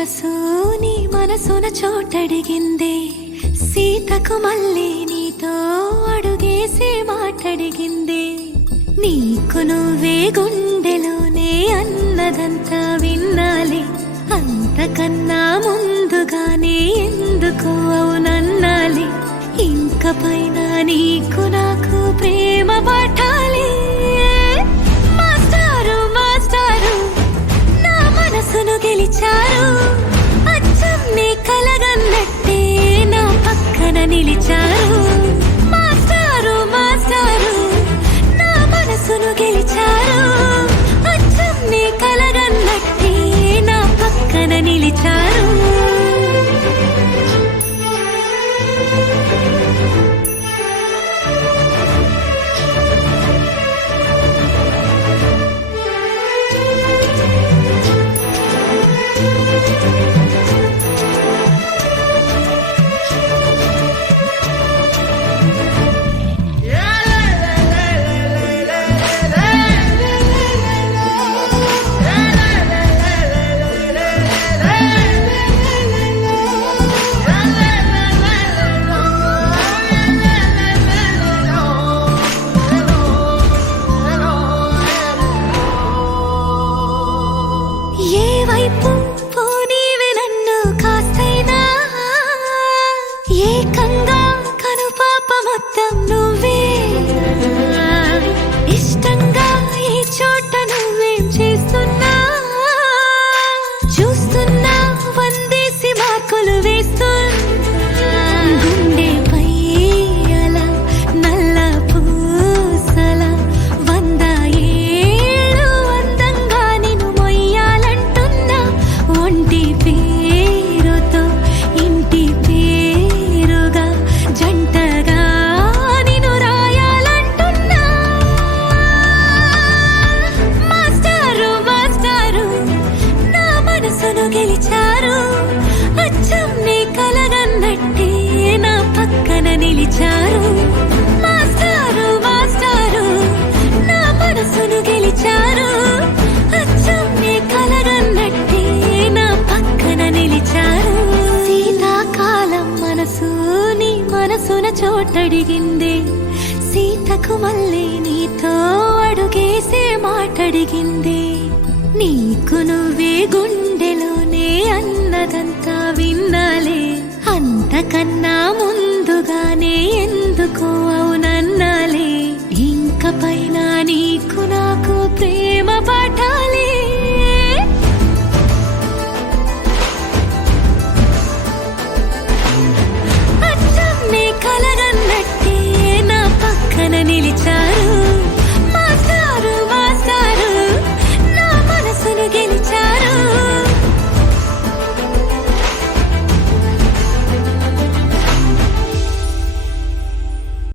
మనసు నీ మనసున చోటడిగిందే, సీతకు మళ్ళీ నీతో అడుగేసి మాటడిగిందే. నీకు నువ్వే గుండెలోనే అన్నదంతా విన్నాలే, అంతకన్నా ముందుగానే ఎందుకు అవునన్నాలే. ఇంక పైన నీకు నాకు ప్రేమ పాఠాలే. మాస్టారు మాస్టారు నా మనసును గెలిచారు, అచ్చం నీ కలగన్నట్టే నా పక్కన నిలిచారు. మాస్టారు మాస్టారు నా మనసును గెలిచారు, అచ్చం నీ కలగన్నట్టే నా పక్కన నిలిచారు. వైపు పోనీవే నన్ను కాస్తైనా, ఏకంగా కనుపాప మొత్తం నువ్వే. ఇష్టంగా ఈ చోట నువ్వేం చేస్తున్నా, చూస్తున్నా వందేసి మార్కులు వేస్తున్నా. గుండెపై అలా నల్ల పూసల 100 ఏళ్ళు అందంగా నిన్ను మొయ్యాలంటున్నా. ఒంటి పేరుతో ఇంటి పేరుగా జంటగా నిన్ను రాయాలంటున్నా. మాస్టారు మాస్టారు నా మనసును గెలిచారు, అచ్చం నీ కలగన్నట్టే నా పక్కన నిలిచారు. మాస్టారు మాస్టారు నా మనసును గెలిచారు, అచ్చం నీ కలగన్నట్టే నా పక్కన నిలిచారు. శీతాకాలం మనసు నీ మనసున చోటడిగిందే, సీతకు మళ్ళీ నీతో అడుగేసే మాటడిగిందే. నీకు నువ్వే గుండెలోనే అన్నదంతా విన్నాలే, అంతకన్నా ముందుగానే ఎందుకు అవునన్నాలే. ఇంక పైన నీకు నాకు ప్రేమ పాఠాలే.